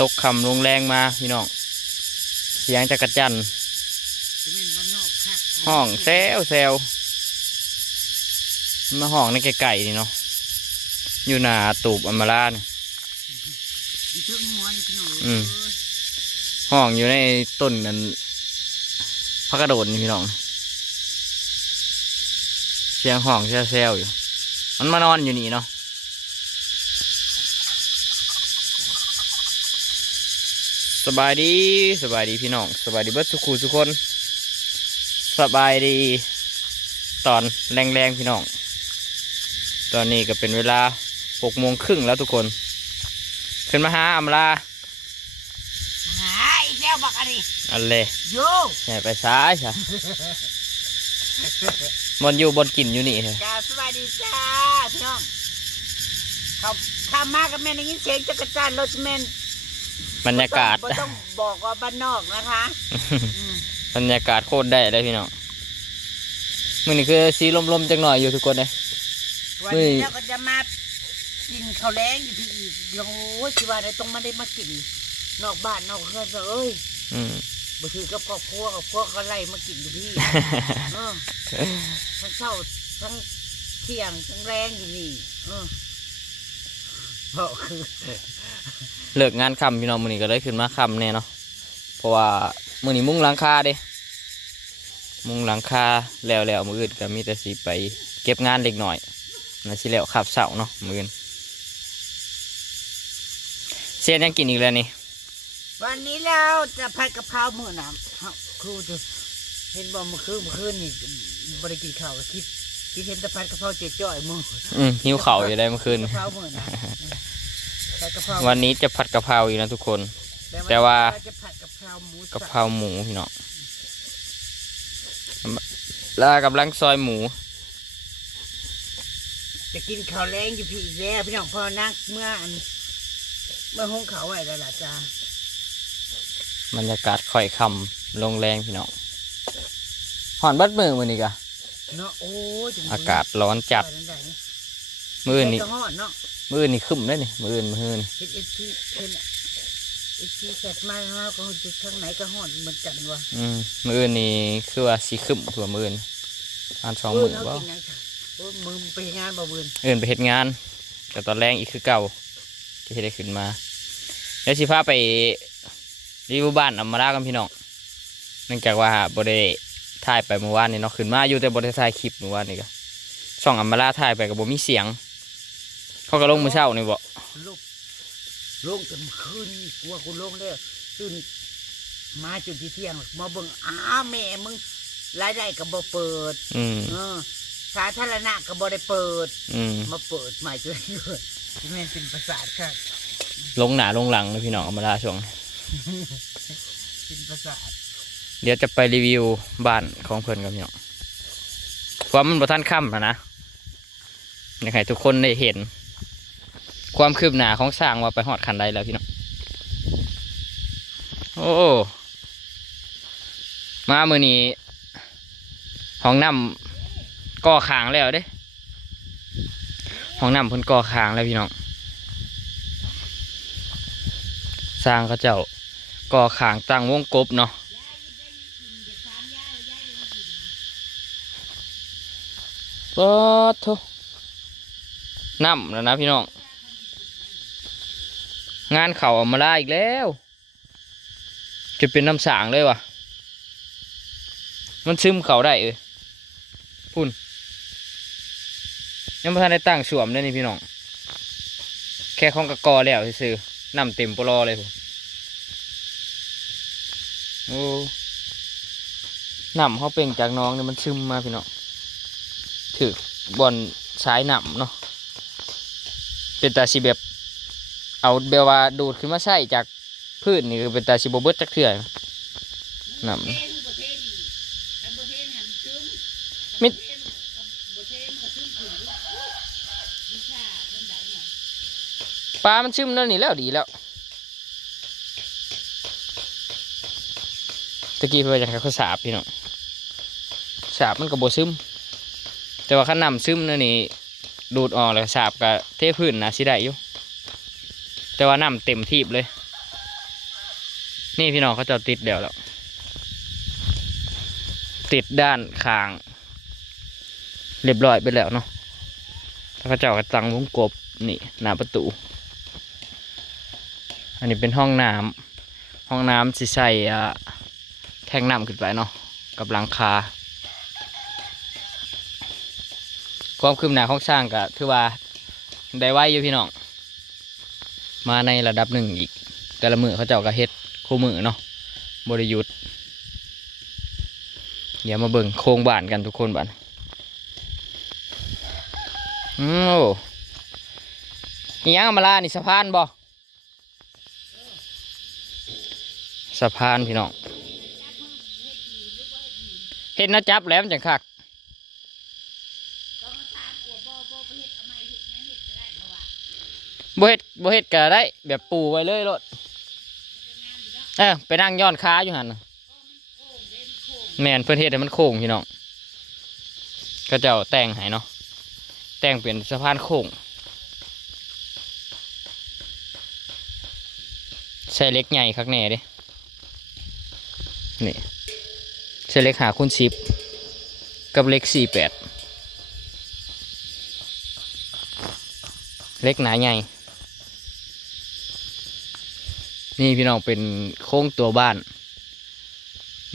ตกคำลงแรงมาพี่น้องเสียงจักรจันห้องแซวมาห้องในไก่นี่เนาะอยู่หน้าตูบอมราเนี่ยห้องอยู่ในต้นนั้นพักกระโดดนี่พี่น้องเสียงห้องแซวอยู่มันมานอนอยู่นี่เนาะสบายดีพี่น้องสบายดีเบิดทุกคู่ทุกคนสบายดีตอนแรงพี่น้องตอนนี้ก็เป็นเวลา6:30แล้วทุกคนขึ้นมาหาอำลาหาอีกแล้วบักอะไรอันเลยโยแห่ไปซ้ายใช่บนอยู่บนกินอยู่นี่จ้าสบายดีจ้าพี่น้องเขามากับแม่ในยินเสียงจักรจันรถแม่บรรยากาศต้องบอกว่าบ้านนอกนะคะบรรยากาศโคตรได้เลยพี่น้องมื้อนี้คือสีลมๆจังหน่อยอยู่ทุกคนเลยวันนี้เราก็จะมากินข้าวแล้งอยู่ที่อีกเดี๋ยวโอ้ยสิว่าได้ต้องมาได้มากินนอกบ้านนอกเรือนเอ้ยบ่ถือกับครอบครัวก็ไล่มากินอยู่พี่ทั้งเช้าทั้งเที่ยงทั้งแรงอยู่นี่คือเลิกงานค่ำพี่น้องมื้อนี้ก็ได้ขึ้นมาค่ำแน่เนาะเพราะว่ามื้อนี้มุ้งหลังคาเด้มุ้งหลังคาแล้วมื้ออื่นก็มีแต่สิไปเก็บงานเล็กหน่อยน่าสิแล้วขับเสาเนาะมื้ออื่นเสียยังกินอีกแล้วนี่วันนี้เราจะผัดกะเพราหมูน้ำคือเห็นบอกเมื่อคืนนี่บริกินข้าวคิดเห็นแต่ผัดกะเพราจ่อยมือหิวเข่าอยู่ได้เมื่อคืนวันนี้จะผัดกะเพราอีกนะทุกคนแต่ว่าจะผัดกะเพราหมูพี่น้องแล้วกำลังซอยหมูจะกินข้าวแรงอยู่พี่อีกแล้วพี่น้องพอนักเมื่อห้องเขาไว้แล้วล่ะจ้าบรรยากาศค่อยค่ำลงแรงพี่น้องห่อนบัดมือนี่กะเนาะโอ้อากาศร้อนจัดมือนี่ขึ้นได้นี่มือนี่เสร็จมาแล้วก็จุดข้างไหนก็ห่อนเหมือนกันวะมือนี่คือว่าสีขึ้นตัวมือนี่2 มื้อบ่มือไปงานบ่มือไปเฮ็ดงานแต่ตอนแรงอีกคือเก่าที่ได้ขึ้นมาแล้วสิพาไปรีวิวบ้านอำมาลากันพี่น้องเนื่องจากว่าบ่ได้ถ่ายไปเมื่อวานนี่เนาะขึ้นมาอยู่แต่บ่ได้ถ่ายคลิปเมื่อวานนี่ก็ช่องอำมาลาถ่ายไปก็บ่มีเสียงเขาก็ลงมื้อเช้านี่บ่ลงแต่คืนกลัวกูลงแล้วตื่นมาจนที่เที่ยงมาเบิ่งแม่มึงรายได้ก็บ่เปิดสาธารณะก็บ่ได้เปิดมาเปิดใหม่จนแม่เป็นประสาทค่ะลงหน้าลงหลังเลยพี่น้องอำมาลาช่วงเป็นประสาทเดี๋ยวจะไปรีวิวบ้านของเพื่อนกันพี่น้องความมันบ่ทันค่ำนะอยากให้ทุกคนได้เห็นความคืบหน้าของสร้างว่าไปหอดขันใดแล้วพี่น้องโอ้มามือนี้ห้องน้ำก่อขางแล้วเด้ห้องน้ำเพิ่นก่อขางแล้วพี่น้องสร้างเขาเจ้าก่อขางตั้งวงกบเนาะปอดโถน้ำแล้วนะพี่น้องงานเข่าออกมาได้อีกแล้วจะเป็นน้ำสางเลยวะมันซึมเข่าได้พุ่นยังไม่ทันได้ตั้งสวมเลยนี่พี่น้องแค่ของกระกอแล้วซื้อน้ำเต็มปลอเลยผมโอ้น้ำเขาเป็นจากน้องเนี่ยมันซึมมาพี่น้องถือบอลสายหนำเนาะเป็นตาสีแบบเอาเบลว่าดูดขึ้นมาใส่จากพืชนี่คือเป็นตาสีโบเบิร์ตจากเถื่อนหนำมิดปลามันซึมแล้วนี่แล้วดีแล้วตะกี้เพื่อจะให้เขาสาบพี่น้องสาบมันกับโบซึมแต่ว่าขนำซึมนั่นนี่ดูดออกแล้วสาบกับเทพื้นนะสิได้อยู่แต่ว่าน้ำเต็มทีบเลย นี่พี่น้องเขาจะติดแล้วติดด้านข้างเรียบร้อยไปแล้วเนาะแล้วก็เจ้ากระตังวงกบนี่หน้าประตูอันนี้เป็นห้องน้ำสิใส่แทงน้ำขึ้นไปเนาะกับหลังคาความคืบหน้าของสร้างก็ถือว่าได้ไวอยู่พี่น้องมาในระดับหนึ่งอีกแต่ละมือเขาเจ้าก็เฮ็ดคู่มือเนาะบริยุทธ์เดี๋ยวมาเบิ่งโครงบ้านกันทุกคนบ้านโอ้ยยังมาลานี่สะพานบ่สะพานพี่น้องเฮ็ดนะจับแล้วมันจังคักบ่เฮ็ดก็ได้แบบปูไว้เลยรถไปนั่งย้อนค้าอยู่หันน่ะแม่นเพิ่นเฮ็ดให้มันโค้งพี่น้องก็เจ้าแต่งให้เนาะแต่งเป็นสะพานโค้งใช้เล็กใหญ่คักแน่เด้นี่ใช้เล็ก5x10กับเล็ก48เล็กหนาใหญ่นี่พี่น้องเป็นโค้งตัวบ้าน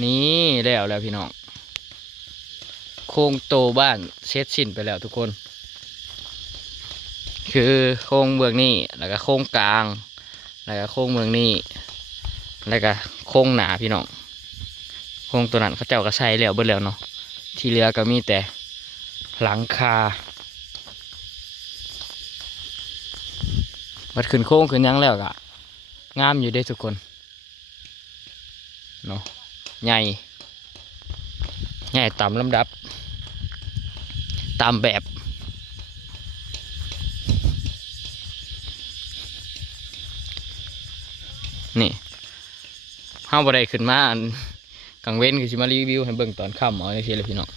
นี่แล้วพี่น้องโค้งตัวบ้านเสร็จสิ้นไปแล้วทุกคนคือโค้งเบื้องนี้แล้วก็โค้งกลางแล้วก็โค้งเบื้องนี้แล้วก็โค้งหนาพี่น้องโค้งตัวนั้นเขาเจ้าก็ใช้แล้วเบิดแล้วเนาะที่เหลือก็มีแต่หลังคาบัดขึ้นโค้งขึ้นยังแล้วก็งามอยู่ได้ทุกคนเนาะใหญ่ตามลำดับตามแบบนี่เฮาบ่ได้ขึ้นมาอันกลางเว้นคือสิมารีวิวให้เบิ่งตอนค่ำเอาจังซี่เลยพี่น้อง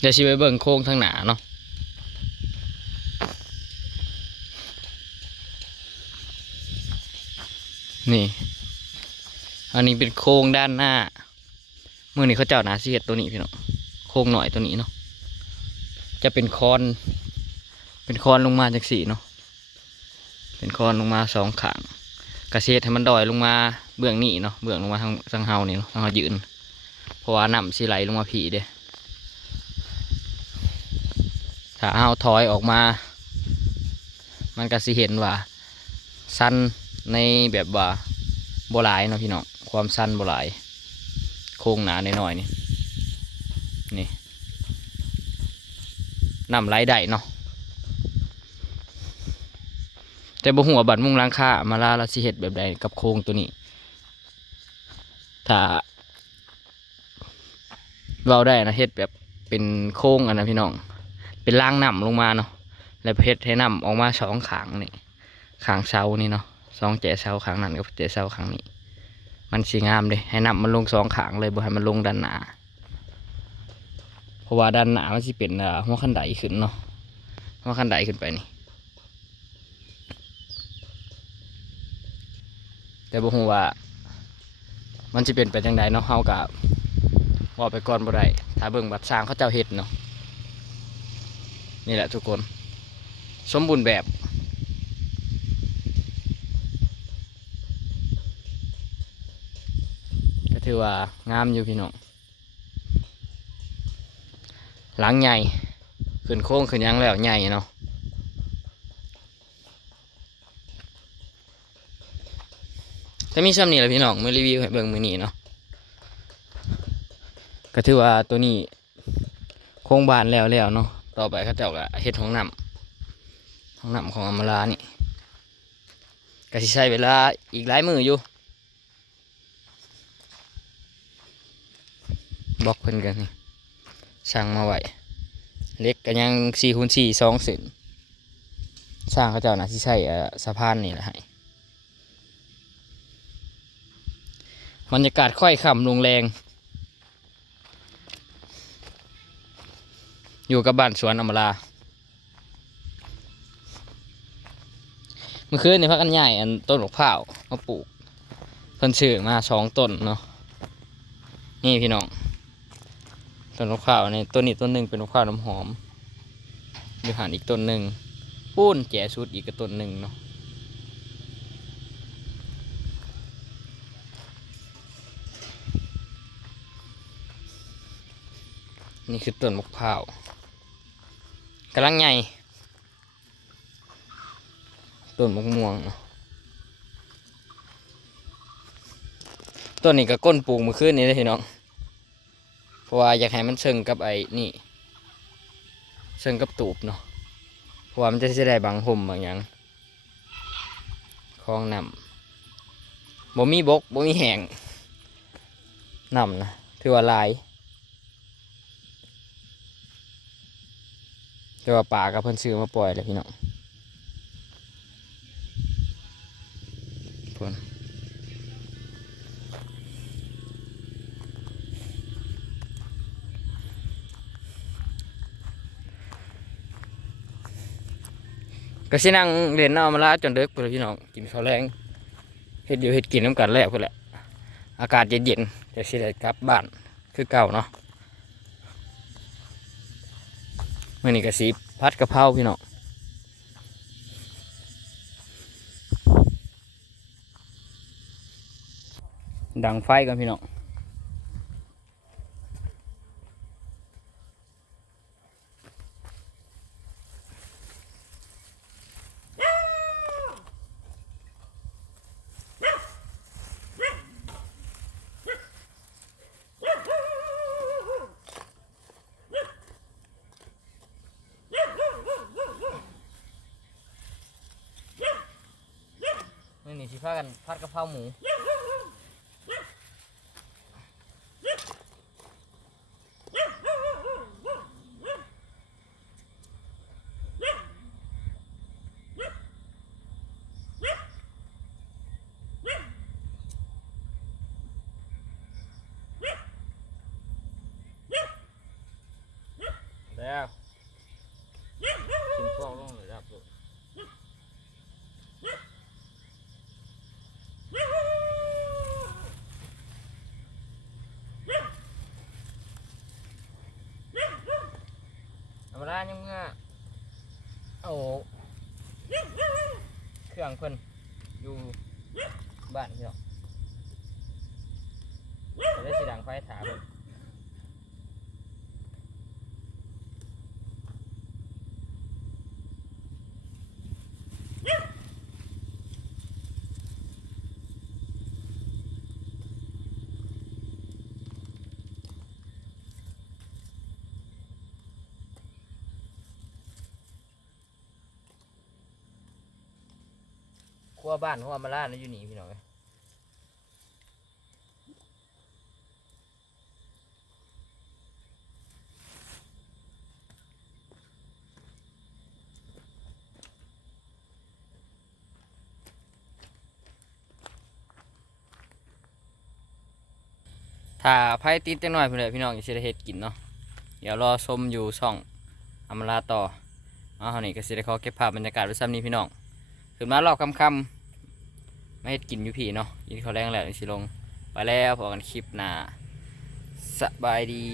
เดี๋ยวสิไปเบิ่งโค้งทางหน้าเนาะนี่อันนี้เป็นโค้งด้านหน้าเมื่อนี้เขาเจ้าหนาสิเฮ็ดตัวนี้พี่น้องโค้งหน่อยตัวนี้เนาะจะเป็นคอนลงมาจาก4เนาะเป็นคอนลงมา2ข้างกระเซ็ดให้มันดอยลงมาเบื้องนี้เนาะเบื้องลงมาทางเฮานี่เนาะทางเฮายืนเพราะว่าน้ำสิไหลลงมาผีเด้ถ้าเฮาถอยออกมามันก็สิเห็นว่าสั้นในแบบว่าบ่หลายเนาะพี่น้องความสั้นบ่หลายโค้งหนาหน่อยๆนี่น้ำไหลได้เนาะแต่บ่ฮู้ว่าบัดมุงหลังคามาลาสิเฮ็ดแบบใดกับโค้งตัวนี้ถ้าเราได้นะเฮ็ดแบบเป็นโค้งอันนะพี่น้องเป็นรางน้ำลงมาเนาะแล้วเฮ็ดให้น้ำออกมา2ข้างนี่ข้างเสานี่เนาะ2แจเสาข้างนั้นกับแจเสาข้างนี้มันสิงามเลยให้น้ำมันลง2ข้างเลยบ่ให้มันลงด้านหน้าเพราะว่าด้านหน้ามันสิเป็นหัวคันไดขึ้นเนาะหัวคันไดขึ้นไปนี่แต่บ่ฮู้ว่ามันจะเป็นไปจังไดเนาะเฮาก็ว่าไปก่อนบ่ได้ถ้าเบิ่งบัดสร้างเขาเจ้าเฮ็ดเนาะนี่แหละทุกคนสมบูรณ์แบบก็ถือว่างามอยู่พี่น้องหลังใหญ่ขึ้นโค้งขึ้นยังแล้วใหญ่เนาะถ้ามีซ้ำนี่แหละพี่น้องมารีวิวให้เบิ่งมื้อนี้เนาะก็ถือว่าตัวนี้โครงบ้านแล้วเนาะต่อไปเขาเจ้าก็เฮ็ดห้องน้ำของอำมาลานี่ก็สิใช้เวลาอีกหลายมื้ออยู่บล็อกเพิ่นกันนี่สร้างมาไว้เล็กก็ยัง4x4 2 เซนสร้างเขาเจ้าน่ะสิใช้สะพานนี่แหละให้บรรยากาศค่อยค่ำลงแรงอยู่กับบ้านสวนอำมาลาเมื่อคืนนี่พักกันใหญ่อันต้นมะพร้าวมาปลูก พิ่นซื้อมา2ต้นเนาะนี่พี่น้องต้นมะพร้าวนี่ต้นนี้ต้นหนึ่งเป็นมะพร้าวน้ำหอมอยู่หันอีกต้นหนึ่งปูนแก่สุดอีกต้นหนึ่งเนาะนี่คือต้นมะพร้าวกำลังใหญ่ต้นมะม่วงเนาะต้นนี้ก็ก้นปลูกมาขึ้นนี่เลยพี่น้องเพราะว่าอยากให้มันเชิงกับไอ้นี่เชิงกับตูบเนาะเพราะว่ามันจะได้บางห่มบางอย่างคลองน้ำบ่มีบกบ่มีแห้งน้ำนะถือว่าหลายแต่ว่าป่ากับเพิ่นซื้อมาปล่อยเลยพี่น้องเพิ่นก็สินั่งเรียนเอามาละจนเด็กเพื่อนพี่น้องกินข้าวแรงเฮ็ดอยู่เฮ็ดกินน้ำกันแล้วเพื่อนแหละอากาศเย็นๆจะสิได้กลับบ้านคือเก่าเนาะมื้อนี้ก็สิผัดกะเพราพี่น้องดังไฟกันพี่น้องมื้อนี้สิพากันผัดกะเพราหมูแล้วกินพวกลงเลยครับธรรมดายังเมื่อเอาเครื่องเพิ่นอยู่บ้านพี่น้องจะได้สิดังไฟถาเพิ่นครัวบ้านหัวมาล่านะอยู่นี่พี่น้องถ้าไฟติดจังหน่อยเพื่อนพี่น้องจะได้เฮ็ดกินเนาะเดี๋ยวรอชมอยู่ช่องอำลาต่อเอาเท่านี้ก็สิได้ขอเก็บภาพบรรยากาศไว้ซ้ำนี้พี่น้องขึ้นมารอบค่ำๆมาเฮ็ดกินอยู่พี่เนาะยินเขาวแรงแล้วสิลงไปแล้วพอกันคลิปหน้าสบายดี